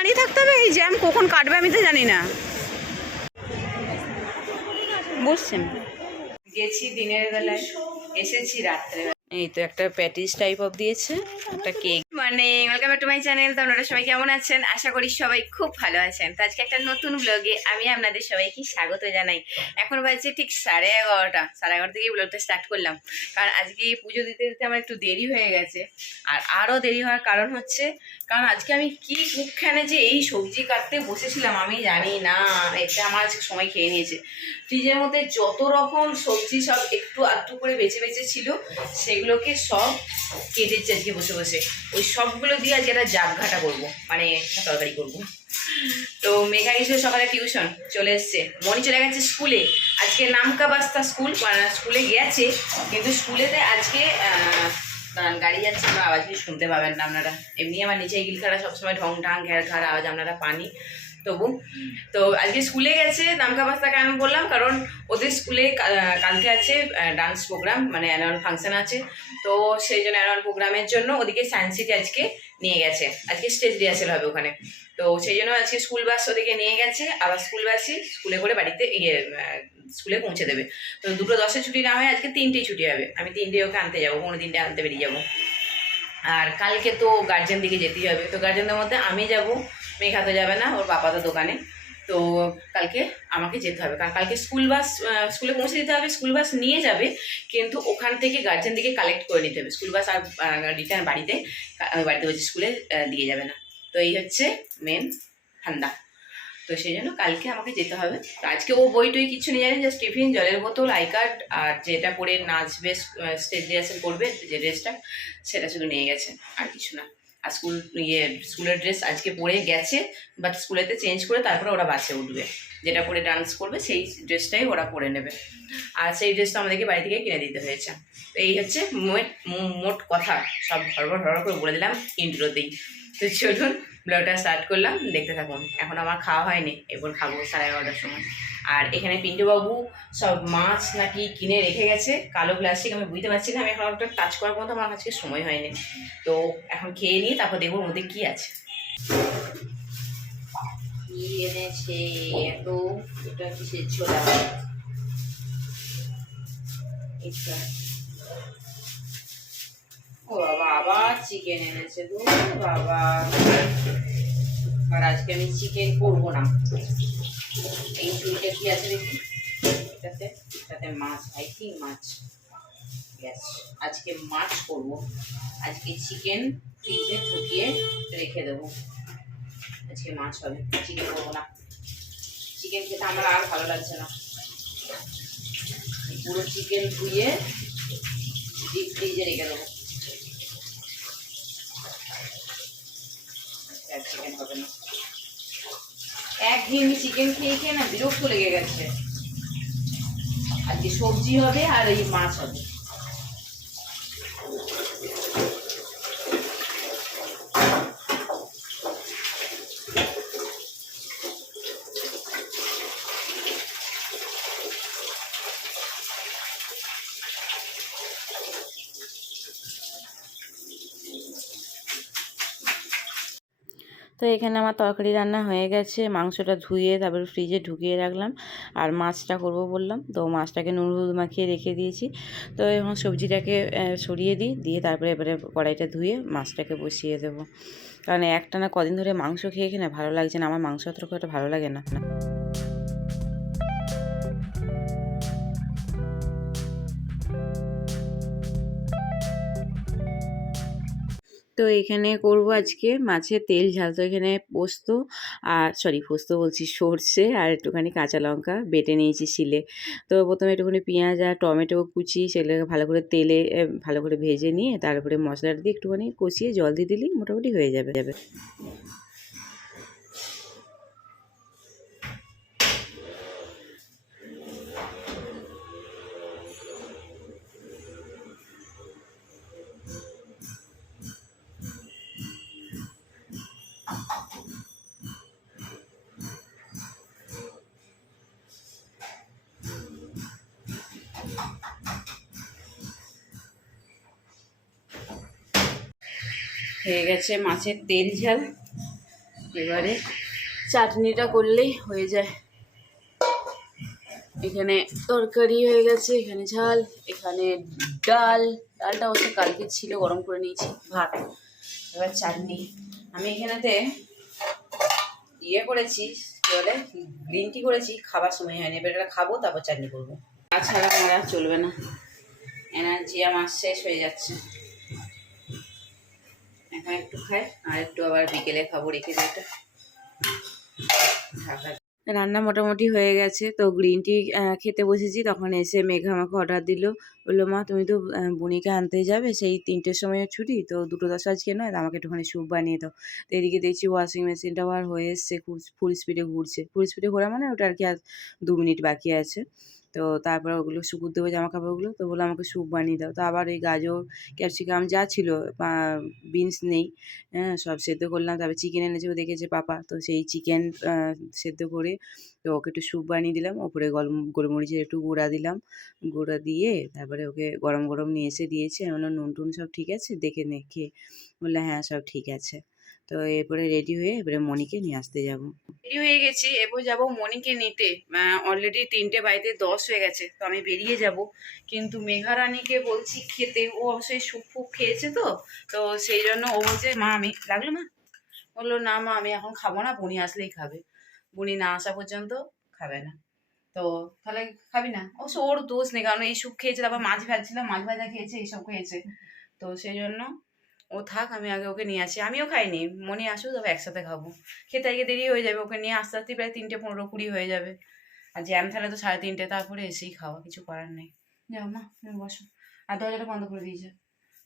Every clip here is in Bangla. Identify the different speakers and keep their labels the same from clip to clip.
Speaker 1: দাঁড়িয়ে থাকতে হবে? এই জ্যাম কখন কাটবে আমি তো জানি না। বসছেন। গেছি দিনের বেলায়। এসেছি রাত্রে। এই তো একটা প্যাটিস টাইপ অফ দিয়েছে একটা কেক মানে ওয়েলকাম টু মাই চ্যানেল তো সবাই কেমন আছেন? আশা করি সবাই খুব ভালো আছেন। তো আজকে একটা নতুন ব্লগে আমি আপনাদের সবাইকে স্বাগত জানাই। এখন বাজছে ঠিক সাড়ে এগারোটা। সাড়ে এগারোটা থেকেই ব্লগটা স্টার্ট করলাম। কারণ আজকে পুজো দিতে দিতে আমার একটু দেরি হয়ে গেছে। আর আরও দেরি হওয়ার কারণ হচ্ছে, কারণ আজকে আমি কি কুকখানে যে এই সবজি কাটতে বসেছিলাম আমি জানি না। এটা আমার আজকে সময় খেয়ে নিয়েছে। ফ্রিজের মধ্যে যত রকম সবজি সব একটু আধটু করে বেছে বেছে ছিল, সেগুলোকে সব কেটেছে আজকে বসে বসে। ওই সবগুলো দিয়ে আজকে একটা জাগ ঘাটা করব। মানে তরকারি করব। তো মেঘা গেছিল সকালে টিউশন চলে এসছে। মনি চলে গেছে স্কুলে। আজকে নামকা বাস্তা স্কুল মানে স্কুলে গেছে, কিন্তু স্কুলেতে আজকে কারণ গাড়ি যাচ্ছে আমার আওয়াজ কিছু শুনতে পাবেন না আপনারা। এমনি আমার নিচে গিলখারা সবসময় ঢং ঢাং ঘের ঘাড় আওয়াজ, আপনারা পানি তবু। তো আজকে স্কুলে গেছে, নামকা বাস্তা কেন বললাম? কারণ ওদের স্কুলে কালকে আছে ডান্স প্রোগ্রাম মানে অ্যানুয়াল ফাংশন আছে। তো সেই জন্য অ্যানুয়াল প্রোগ্রামের জন্য ওদিকে সায়েন্স সিটি আজকে নিয়ে গেছে। আজকে স্টেজ রিহার্সেল হবে ওখানে। তো সেই জন্য আজকে স্কুল বাস ওদিকে নিয়ে গেছে, আবার স্কুল বাসই স্কুলে করে বাড়িতে ইয়ে স্কুলে পৌঁছে দেবে। তো দুটো দশে ছুটি না হয় আজকে তিনটেই ছুটি হবে। আমি তিনটে ওকে আনতে যাব কোনো তিনটে আনতে বেরিয়ে যাব। আর কালকে তো গার্জেন দিকে যেতেই হবে। তো গার্জেনদের মধ্যে আমি যাব, মেঘা তো যাবে না, ওর বাবা তো দোকানে। তো কালকে আমাকে যেতে হবে। কারণ কালকে স্কুল বাস স্কুলে পৌঁছে দিতে হবে স্কুল বাস নিয়ে যাবে, কিন্তু ওখান থেকে গার্জেন দিকে কালেক্ট করে নিতে হবে। স্কুল বাস আর রিটার্ন বাড়িতে বাড়িতে বলছি স্কুলে দিয়ে যাবে না। তো এই হচ্ছে মেন ঠান্ডা তো সেই জন্য কালকে আমাকে যেতে হবে। তো আজকে ও বই টই কিছু নিয়ে যাবে জাস্ট টিফিন, জলের বোতল, আই কার্ড আর যেটা পরে নাচবে স্টেজ রিহার্সেল করবে, যে ড্রেসটা, সেটা শুধু নিয়ে গেছে, আর কিছু না। আর স্কুল ইয়ে স্কুলের ড্রেস আজকে পরে গেছে, বাট স্কুলেতে চেঞ্জ করে তারপরে ওরা বাসে উঠবে। যেটা পরে ডান্স করবে, সেই ড্রেসটাই ওরা পরে নেবে। আর সেই ড্রেসটা আমাদেরকে বাড়ি থেকে কিনে দিতে হয়েছে। তো এই হচ্ছে মোট মোট কথা। সব হড়বড় হড়বড় করে বলে দিলাম ইন্ট্রোতেই তো চলুন ব্লগটা স্টার্ট করলাম, দেখতে থাকুন। এখন আমার খাওয়া হয়নি, এরপর খাব সাড়ে এগারোটার সময়। আর এখানে পিন্টুবাবু সব মাছ নাকি কিনে রেখে গেছে, কালো প্লাস্টিক আমি বুঝতে পারছি না আমি এখন একটা টাচ করার মতো আমার আজকে সময় হয়নি। তো এখন খেয়ে নিয়ে তারপর দেখব ওর মধ্যে কি আছে। কি এনেছে? এত, এটা কিসের ছোলা? এটা। ও বাবা, আবার চিকেন এনেছে গো, বাবা। আর আজকে আমি চিকেন করব না। এই চুলটা কি আছে দেখি? এটাতে? এটাতে মাছ আই থিঙ্ক মাছ। গ্যাস আজকে মাছ করব। আজকে চিকেন ফ্রিজে ঢুকিয়ে রেখে দেবো। আজকে মাছ হবে চিকেন করব না। চিকেন খেতে আমার আর ভালো লাগছে না। পুরো চিকেন ধুয়ে ডিপ ফ্রিজে রেখে দেবো। আর চিকেন হবে না। একঘেয়েমি চিকেন খেয়ে খেয়ে না বিরক্ত লেগে গেছে। আজকে সবজি হবে আর এই মাছ হবে।
Speaker 2: তো এখানে আমার তরকারি রান্না হয়ে গেছে। মাংসটা ধুয়ে তারপরে ফ্রিজে ঢুকিয়ে রাখলাম। আর মাছটা করব বললাম। তো মাছটাকে নুন হলুদ মাখিয়ে রেখে দিয়েছি। তো এখন সবজিটাকে সরিয়ে দিই। দিয়ে তারপরে এবারে কড়াইটা ধুয়ে মাছটাকে বসিয়ে দেবো। কারণ একটা না কদিন ধরে মাংস খেয়ে খেয়ে না ভালো লাগছে না। আমার মাংস অত ভালো লাগে না। তো এখানে করব আজকে মাছের তেল, ঝাল তো এখানে পোস্ত আর সরি পোস্ত বলছি সর্ষে আর একটুখানি কাঁচা লঙ্কা বেটে নিয়েছি শিলে। তো প্রথমে একটুখানি পেঁয়াজ আর টমেটো কুচি সেগুলোকে ভালো করে তেলে ভালো করে ভেজে নিয়ে তারপরে মশলাটা দিয়ে একটুখানি কষিয়ে জল দিয়ে দিলেই মোটামুটি হয়ে যাবে যাবে।
Speaker 1: হয়ে গেছে মাছের তেল ঝাল। এবারে চাটনিটা করলেই হয়ে যায়। এখানে তরকারি হয়ে গেছে, এখানে ঝাল, এখানে ডাল। ডালটা অবশ্য কালকে ছিল, গরম করে নিয়েছি, ভাত। এবার চাটনি। আমি এখানেতে ইয়ে করেছি, কি বলে গ্রিন টি করেছি, খাবার সময় হয়নি। এবার এটা খাব, তারপর চাটনি করব। তাছাড়া আমার চলবে না। এনার্জি আমার শেষ হয়ে যাচ্ছে। এখন একটু খাই, আর একটু আবার বিকেলে খাব রেখে এটা ঢাকা
Speaker 2: রান্না মোটামুটি হয়ে গেছে, তো গ্রিন টি খেতে বসেছি, তখন এসে মেঘা আমাকে অর্ডার দিল। বলল, মা, তুমি তো বুনিকে আনতে যাবে, সেই তিনটের সময় ছুটি, তো দুটো দশ আজকে নয় আমাকে একটুখানি স্যুপ বানিয়ে দাও। তো এদিকে দেখছি ওয়াশিং মেশিনটাও আর হয়ে এসছে ফুল স্পিডে ঘুরছে। ফুল স্পিডে ঘোরা মানে ওটা আর কি আর দু মিনিট বাকি আছে। তো তারপর ওগুলো শুকুর দেবো জামা কাপড়গুলো তো বলল, আমাকে স্যুপ বানিয়ে দাও। তো আবার ওই গাজর, ক্যাপসিকাম যা ছিল বিনস নেই হ্যাঁ সব সেদ্ধ করলাম। তারপর চিকেন এনেছে, ও দেখেছে পাপা। তো সেই চিকেন সেদ্ধ করে তো ওকে একটু স্যুপ বানিয়ে দিলাম। ওপরে গরম গোলমরিচের একটু গুঁড়া দিলাম। গুঁড়া দিয়ে তারপরে ওকে গরম গরম নিয়ে এসে দিয়েছে। বললাম নুন টুন সব ঠিক আছে? দেখে নে, খেয়ে। বলল হ্যাঁ সব ঠিক আছে। তো এরপরে রেডি হয়ে এবারে মনিকে নিয়ে আসতে যাব।
Speaker 1: রেডি হয়ে গেছি, এরপর যাব মনিকে নিতে। অলরেডি তিনটে বাড়িতে দশ হয়ে গেছে, তো আমি বেরিয়ে যাব। কিন্তু মেঘারানীকে বলছি খেতে, ও অবশ্যই সুপ ফুপ খেয়েছে তো তো সেই জন্য ও বলছে, মা, আমি লাগল মা? বলল, না মা, আমি এখন খাব না, বুনি আসলেই খাবে। বুনি না আসা পর্যন্ত খাবে না। তো তাহলে খাবি না? অবশ্য ওর দোষ নেই, কারণ এই সুপ খেয়েছে তারপর মাছ ভাজছিলাম মাছ ভাজা খেয়েছে এইসব খেয়েছে। তো সেই জন্য ও থাক, আমি আগে ওকে নিয়ে আসি। আমিও খাইনি। মনে আসো তবে একসাথে খাব। খেতে আগে দেরি হয়ে যাবে ওকে নিয়ে। আস্তে আস্তে প্রায় তিনটে, পনেরো, কুড়ি হয়ে যাবে। আর জ্যাম থাকলে তো সাড়ে তিনটে, তারপরে এসেই খাওয়া। কিছু করার নেই। যাও মা, তুমি বসো। আর দরজাটা বন্ধ করে দিয়েছে।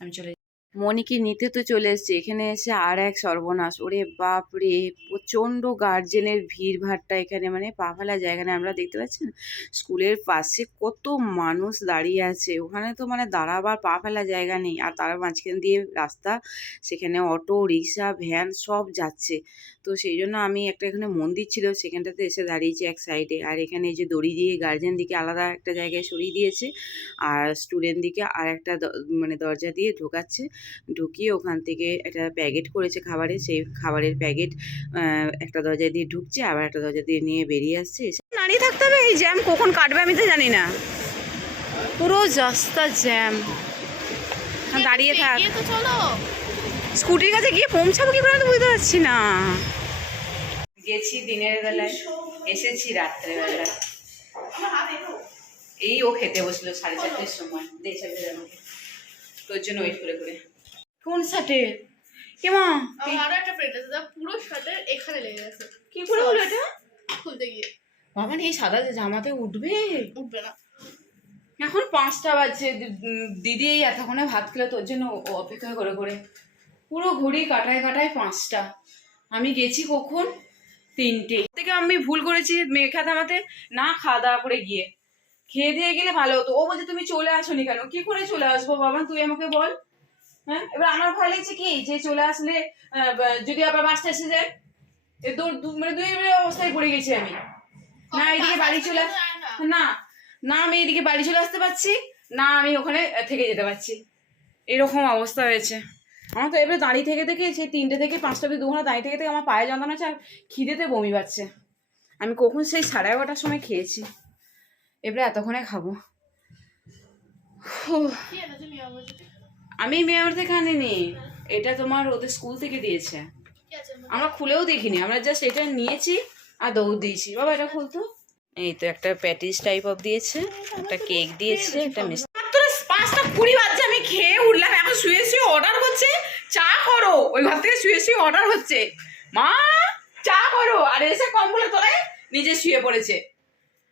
Speaker 1: আমি চলে।
Speaker 2: মনিকে নিতে তো চলে এসছে। এখানে এসে আর এক সর্বনাশ। ওরে বাপ রে, প্রচণ্ড গার্জেনের ভিড় ভাট্টা এখানে মানে পা ফেলা জায়গা নেই আমরা দেখতে পাচ্ছেন স্কুলের পাশে কত মানুষ দাঁড়িয়ে আছে। ওখানে তো মানে দাঁড়াবার পা ফেলা জায়গা নেই। আর তার মাঝখান দিয়ে রাস্তা, সেখানে অটো, রিক্সা ভ্যান সব যাচ্ছে। তো সেই জন্য আমি একটা এখানে মন্দির ছিল, সেখানটাতে এসে দাঁড়িয়েছি এক সাইডে আর এখানে এই যে দড়ি দিয়ে গার্জেন দিকে আলাদা একটা জায়গায় সরিয়ে দিয়েছে। আর স্টুডেন্ট দিকে আর একটা মানে দরজা দিয়ে ঢোকাচ্ছে। ঢুকিয়ে ওখান থেকে একটা প্যাকেট করেছে খাবারের সেই খাবারের প্যাকেট একটা দরজা দিয়ে ঢুকছে আবার একটা দরজা দিয়ে নিয়ে বেরিয়ে আসছে
Speaker 1: দাঁড়িয়ে থাকতে হবে? এই জ্যাম কখন কাটবে আমি তো জানি না। পুরো রাস্তা জ্যাম দাঁড়িয়ে থাক। স্কুটির কাছে গিয়ে পৌঁছাবো কি করে তো বুঝতে পারছি না। গেছি দিনের বেলায় এসেছি রাত্রে বেলায় এই ও খেতে বসল সাড়ে চারটের সময়। দেশে তোর জন্য ওয়েট করে করে। কোন শার্টে
Speaker 3: আমার আরও একটা ফ্রেন্ড আছে তার পুরো শার্টের এখানে লেগে গেছে।
Speaker 1: কি করে হলো এটা?
Speaker 3: খুলতে গিয়ে।
Speaker 1: বাবা এই সাদা জামাতে উঠবে?
Speaker 3: উঠবে না।
Speaker 1: এখন পাঁচটা বাজছে দিদি এই এতক্ষণে ভাত খেলে তোর জন্য অপেক্ষা করে করে। পুরো ঘড়ি কাটায় কাটায় পাঁচটা। আমি গেছি কখন? তিনটে। থেকে আমি ভুল করেছি মেঘা থামাতে না খাওয়া দাওয়া করে গিয়ে। খেয়ে দিয়ে গেলে ভালো হতো। ও বলছে তুমি চলে আসোনি কেন? কি করে চলে আসব বাবা? তুই আমাকে বল। হ্যাঁ? এবার আমার ভয় লাগছে কি? যে চলে আসলে যদি আবার বাসটা এসে যায় মানে দুই অবস্থায় পড়ে গেছি আমি। না এদিকে বাড়ি চলে না? না আমি এদিকে বাড়ি চলে আসতে পারছি না আমি ওখানে থেকে যেতে পারছি। এরকম অবস্থা হয়েছে। আমার তো এবারে দাঁড়িয়ে থেকে থেকে সেই তিনটে থেকে পাঁচটা অব্দি দু ঘণ্টা দাঁড়িয়ে থেকে থেকে আমার পায়ে যন্ত্রণা হচ্ছে আর খিদেতে বমি পাচ্ছে। আমি কখন সেই সাড়ে এগারোটার সময় খেয়েছি। এবারে এতক্ষণে খাব। আমি মেয়র থেকে এটা তোমার ওদের স্কুল থেকে দিয়েছে। আমরা খুলেও দেখিনি। আমরা জাস্ট এটা নিয়েছি আর দৌড় দিয়েছি। বাবা, এটা খুলতো এই তো একটা প্যাটিস টাইপ অফ দিয়েছে, একটা কেক দিয়েছে, একটা মিষ্টি পাঁচটা কুড়ি বাজছে, আমি খেয়ে উঠলাম। এখন শুয়ে শুয়ে অর্ডার করছে, চা করো। ওই ঘর থেকে শুয়ে শুয়ে অর্ডার হচ্ছে। মা, চা করো। আর এসে নিজে শুয়ে পড়েছে।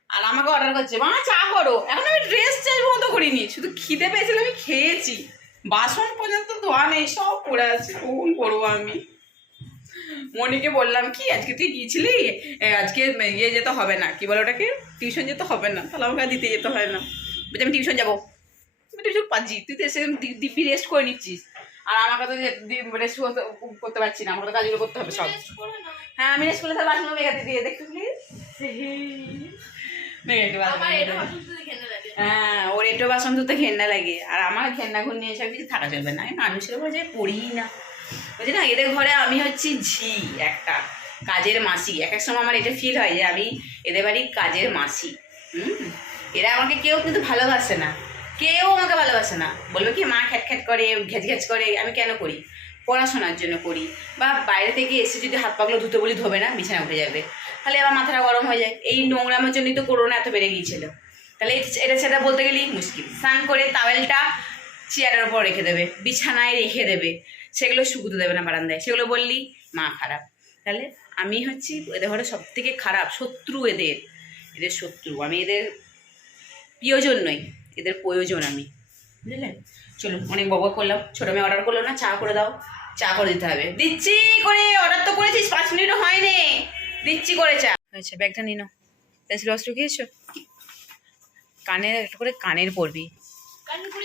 Speaker 1: আর আমাকে অর্ডার করছে, মা, চা করো। এখন আমি ড্রেস চেঞ্জ করিনি। শুধু খিদে আমি খেয়েছি। বাসন পর্যন্ত ধোয়া নেই সব পড়ে আছে কখন করব আমি? মনিকে বললাম কি আজকে তুই গিয়েছিলি? আজকে ইয়ে যেতে হবে না। কি বলে ওটাকে? টিউশন যেতে হবে না তাহলে আমাকে দিতে যেতে হয় না। বলছি আমি টিউশন যাব। টিউশন পাচ্ছি তুই তো এসে দিব্যি রেস্ট করে নিচ্ছিস। আর আমাকে তো রেস্ট করতে পারছি না আমাকে তো কাজগুলো করতে হবে সব। হ্যাঁ আমি রেস্ট করলে তাহলে মেঘাতে দিয়ে দেখতে প্লিজ হ্যাঁ ওর এটো বাসন ধুতে ঘেন্না লাগে। আর আমার ঘেন্না ঘুর নিয়ে এসব কিছু থাকা চলবে না। আমি মানুষের ঘরে পড়ি না। বলছি না এদের ঘরে আমি হচ্ছি ঝি একটা কাজের মাসি। এক এক সময় আমার এটা ফিল হয় যে আমি এদের বাড়ির কাজের মাসি। হুম? এরা আমাকে কেউ কিন্তু ভালোবাসে না। কেউ আমাকে ভালোবাসে না। বলবে কি মা খ্যাট খ্যাট করে ঘেচ ঘেচ করে আমি কেন করি? পড়াশোনার জন্য করি। বা বাইরে থেকে এসে যদি হাত পাগুলো ধুতে বলি ধোবে না বিছানা উঠে যাবে। তাহলে আবার মাথাটা গরম হয়ে যায়। এই নোংরামের জন্যই তো করোনা এত বেড়ে গিয়েছিল। তাহলে এটা সেটা বলতে গেলেই মুশকিল। স্নান করে তাওয়েলটা চেয়ারের ওপর রেখে দেবে, বিছানায় রেখে দেবে। সেগুলো শুকুতে দেবে না বারান্দায়। সেগুলো বললি, মা খারাপ। তাহলে আমি হচ্ছি, এদের ঘরে সব থেকে খারাপ শত্রু এদের। এদের শত্রু। আমি এদের প্রিয়জন নই, এদের প্রয়োজন আমি। বুঝলেন চলুন অনেক বক করলাম। ছোটো মেয়ে অর্ডার করল না, চা করে দাও। চা করে দিতে হবে। দিচ্ছি, করে অর্ডার তো করেছিস, পাঁচ মিনিটও হয়নি। দিচ্ছি করে চা। আচ্ছা ব্যাগটা নিয়ে নাও। পেন্সিল অস্ত্র খেয়েছো কানের একটা করে কানের পরবি।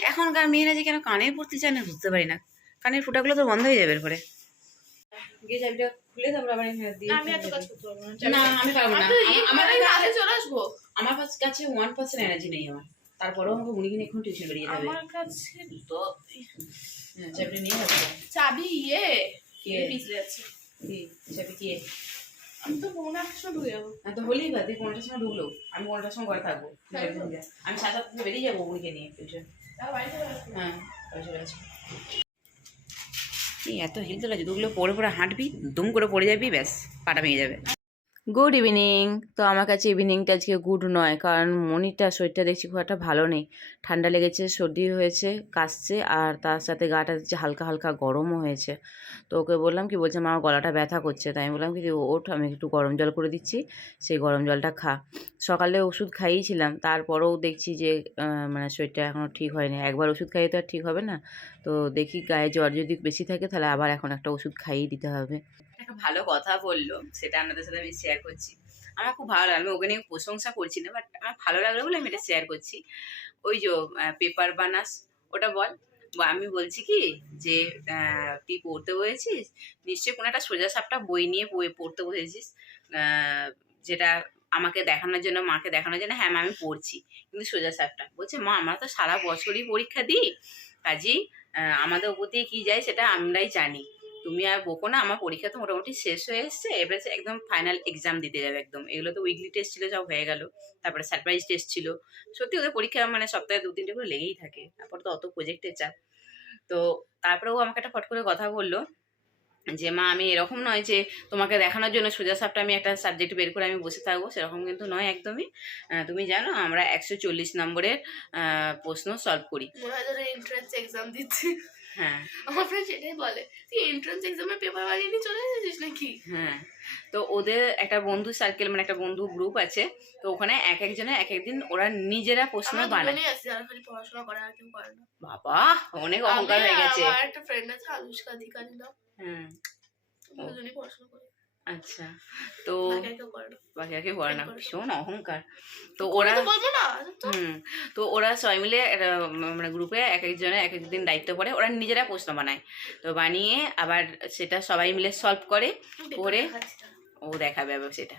Speaker 1: এখনকার মেয়েরা যে কেন কানের পড়তে চায় না বুঝতে পারি না। কানের ফুটাগুলো তো বন্ধ হয়ে যাবে এরপরে। গিয়ে চাবিটা খুলে তারপর আবার এখানে দিয়ে
Speaker 3: আমি এত কাজ করতে পারব না।
Speaker 1: না আমি পারব না। আমার
Speaker 3: এই চলে আসব।
Speaker 1: আমার কাছে ওয়ান পার্সেন্ট এনার্জি নেই আমার। তারপরেও আমাকে কিনে এখন টিউশন বেরিয়ে যাবে
Speaker 3: আমার কাছে তো
Speaker 1: হ্যাঁ, চাবিটা নিয়ে যাব
Speaker 3: চাবি ইয়ে
Speaker 1: কে?
Speaker 3: পিছলে যাচ্ছে
Speaker 1: কি? চাবি কি?
Speaker 3: আমি তো একটা সময় ঢুকে যাব।
Speaker 1: তো হলেই বা তুই পনেরোটার সময় ঢুকলো। আমি পনেরোটার সময় ঘরে থাকব। আমি সাত বেরিয়ে যাব নিয়ে টিউশন হ্যাঁ এত হিল তোলা দুগুলো পরে পরে হাঁটবি দুম করে পড়ে যাবি ব্যাস পাটা ভেঙে যাবে।
Speaker 2: গুড ইভিনিং তো আমার কাছে ইভিনিংটা আজকে গুড নয়, কারণ মনিটা শরীরটা দেখছি খুব একটা ভালো নেই। ঠান্ডা লেগেছে, সর্দি হয়েছে, কাশছে, আর তার সাথে গাটা দেখছি হালকা হালকা গরমও হয়েছে। তো ওকে বললাম কি, বলছে আমার গলাটা ব্যথা করছে। তাই আমি বললাম কি যে ওঠ, আমি একটু গরম জল করে দিচ্ছি, সেই গরম জলটা খা। সকালে ওষুধ খাইয়েছিলাম, তারপরেও দেখছি যে মানে শরীরটা এখনও ঠিক হয়নি। একবার ওষুধ খাইয়ে তো আর ঠিক হবে না। তো দেখি গায়ে জ্বর যদি বেশি থাকে, তাহলে আবার এখন একটা ওষুধ খাইয়ে দিতে হবে।
Speaker 1: একটা ভালো কথা বলল সেটা আপনাদের সাথে আমি শেয়ার করছি। আমার খুব ভালো লাগল ওকে নিয়ে প্রশংসা করছি না বাট আমার ভালো লাগল বলে আমি এটা শেয়ার করছি। ওই যে পেপার বানাস ওটা বল। আমি বলছি কি যে তুই পড়তে বসেছিস? নিশ্চয়ই কোনো একটা সোজা সাপটা বই নিয়ে বই পড়তে বসেছিস যেটা আমাকে দেখানোর জন্য মাকে দেখানোর জন্য হ্যাঁ মা, আমি পড়ছি। কিন্তু সোজা সাপটা। বলছে মা আমরা তো সারা বছরই পরীক্ষা দিই। কাজেই আমাদের ওপর দিয়ে কী যায় সেটা আমরাই জানি। তুমি আর বকো না, আমার পরীক্ষা তো মোটামুটি শেষ হয়ে এসছে, এবারে একদম ফাইনাল এক্সাম দিতে যাবে একদম। এগুলো তো উইকলি টেস্ট ছিল, সব হয়ে গেল। তারপরে সারপ্রাইজ টেস্ট ছিল। সত্যি ওদের পরীক্ষা মানে সপ্তাহে দু তিনটে করে লেগেই থাকে, তারপর তো অত প্রজেক্টের চাপ। তো তারপরেও আমাকে একটা ফট করে কথা বলল যে, মা, আমি এরকম নয় যে, তোমাকে দেখানোর জন্য সোজা সাপটা আমি একটা সাবজেক্ট বের করে আমি বসে থাকব, সেরকম কিন্তু নয় একদমই। তুমি জানো আমরা একশো চল্লিশ নম্বরের প্রশ্ন সলভ করি।
Speaker 3: এন্ট্রান্স এক্সাম দিচ্ছি।
Speaker 1: হ্যাঁ।
Speaker 3: আমার ফ্রেন্ড সেটাই বলে তুই এন্ট্রান্স এক্সামের পেপার বানিয়ে নিয়ে চলে এসেছিস নাকি?
Speaker 1: হ্যাঁ। তো ওদের একটা বন্ধু সার্কেল মানে একটা বন্ধু গ্রুপ আছে তো ওখানে এক একজনে এক একদিন ওরা নিজেরা প্রশ্ন বানায়।
Speaker 3: পড়াশোনা করে আর কেউ করে না।
Speaker 1: বাবা অনেক অহংকার হয়ে গেছে।
Speaker 3: আমার একটা ফ্রেন্ড আছে আনুষ্কা অধিকারী নাম
Speaker 1: হুম
Speaker 3: দুজনেই পড়াশোনা করি।
Speaker 1: আচ্ছা। তো
Speaker 3: বাকি আর কেউ করে না।
Speaker 1: ভীষণ অহংকার। তো
Speaker 3: ওরা
Speaker 1: হুম তো ওরা সবাই মিলে মানে গ্রুপে এক একজনে এক একদিন দায়িত্ব পড়ে ওরা নিজেরা প্রশ্ন বানায়। তো বানিয়ে আবার সেটা সবাই মিলে সলভ করে করে ও দেখাবে আবার সেটা।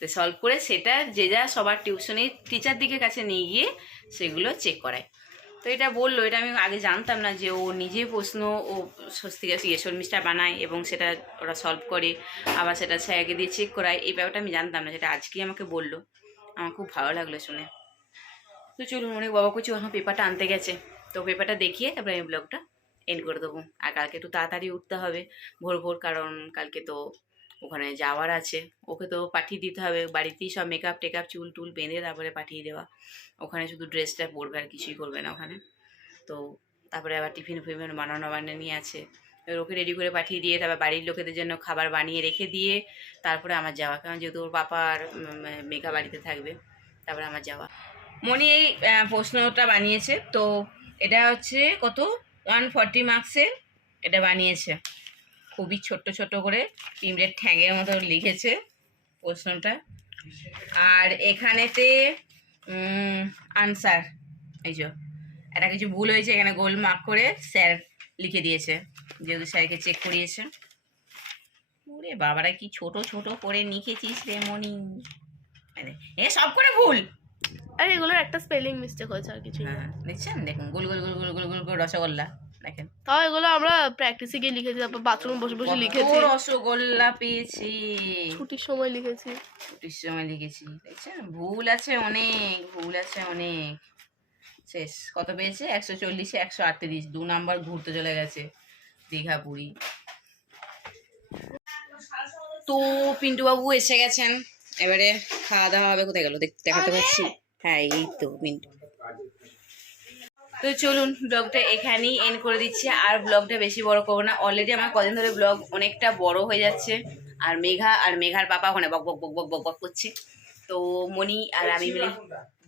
Speaker 1: তো সলভ করে সেটা যে যা সবার টিউশনি টিচার দিকের কাছে নিয়ে গিয়ে সেগুলো চেক করায়। তো এটা বলল, এটা আমি আগে জানতাম না যে ও নিজে প্রশ্ন, ও স্বস্তিকা ইয়েশ্বর মিস্টার বানায় এবং সেটা ওরা সলভ করে, আবার সেটা স্যারকে দিয়ে চেক করায়, এই ব্যাপারটা আমি জানতাম না, সেটা আজকেই আমাকে বলল। আমার খুব ভালো লাগল শুনে। তো চলুন, অনেক বাবা কুচু এখন পেপারটা আনতে গেছে। তো পেপারটা দেখিয়ে তারপরে আমি ব্লগটা এন্ড করে দেবো। আর কালকে একটু তাড়াতাড়ি উঠতে হবে, ভোর ভোর, কারণ কালকে তো ওখানে যাওয়ার আছে। ওকে তো পাঠিয়ে দিতে হবে। বাড়িতেই সব মেকআপ টেকআপ চুল টুল বেঁধে তারপরে পাঠিয়ে দেওয়া। ওখানে শুধু ড্রেসটা পরবে আর কিছুই করবে না ওখানে। তো তারপরে আবার টিফিন ফিফিন বানানো বানিয়ে নিয়ে আছে ওকে রেডি করে পাঠিয়ে দিয়ে তারপর বাড়ির লোকেদের জন্য খাবার বানিয়ে রেখে দিয়ে তারপরে আমার যাওয়া। কারণ যেহেতু ওর পাপা আর মেঘা বাড়িতে থাকবে, তারপরে আমার যাওয়া। মনি এই প্রশ্নটা বানিয়েছে। তো এটা হচ্ছে কত? ওয়ান ফর্টি মার্কসের এটা বানিয়েছে। খুবই ছোট্ট ছোট করে পিঁমড়ের ঠ্যাঙের মতো লিখেছে প্রশ্নটা। আর এখানেতে আনসার এই যে একটা কিছু ভুল হয়েছে এখানে গোল মার্ক করে স্যার লিখে দিয়েছে যেহেতু স্যারকে চেক করিয়েছে। ওরে বাবারা কি ছোট ছোট করে লিখেছিস রে মনি। আরে, এ সব করে ভুল।
Speaker 3: আর এগুলোর একটা স্পেলিং মিস্টেক হয়েছে আর কিছু
Speaker 1: হ্যাঁ দেখছেন? দেখুন গোল গোল গোল গোল গোল গোল রসগোল্লা। দেখেন।
Speaker 3: তাও এগুলো আমরা প্র্যাকটিসে গিয়ে লিখেছি তারপর বাথরুমে বসে বসে লিখেছি।
Speaker 1: রসগোল্লা পেয়েছি।
Speaker 3: ছুটির সময় লিখেছি।
Speaker 1: ছুটির সময় লিখেছি। দেখছেন? ভুল আছে অনেক ভুল আছে অনেক। শেষ। কত পেয়েছে? একশো চল্লিশে একশো আটত্রিশ। দু নাম্বার ঘুরতে চলে গেছে দীঘা পুরী তো পিন্টু বাবু এসে গেছেন। এবারে খাওয়া দাওয়া হবে কোথায় গেল দেখ- দেখাতে পাচ্ছি। হ্যাঁ এই তো পিন্টু। তো চলুন ব্লগটা এখানেই এন্ড করে দিচ্ছি। আর ব্লগটা বেশি বড় করব না। অলরেডি আমার কদিন ধরে ব্লগ অনেকটা বড় হয়ে যাচ্ছে। আর মেঘা আর মেঘার পাপা ওখানে বক বক বক বক বক বক করছে। তো মনি আর আমি মিলে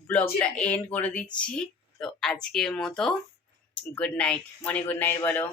Speaker 1: ব্লগটা এন্ড করে দিচ্ছি। তো আজকের মতো গুড নাইট মনি গুড নাইট বলো।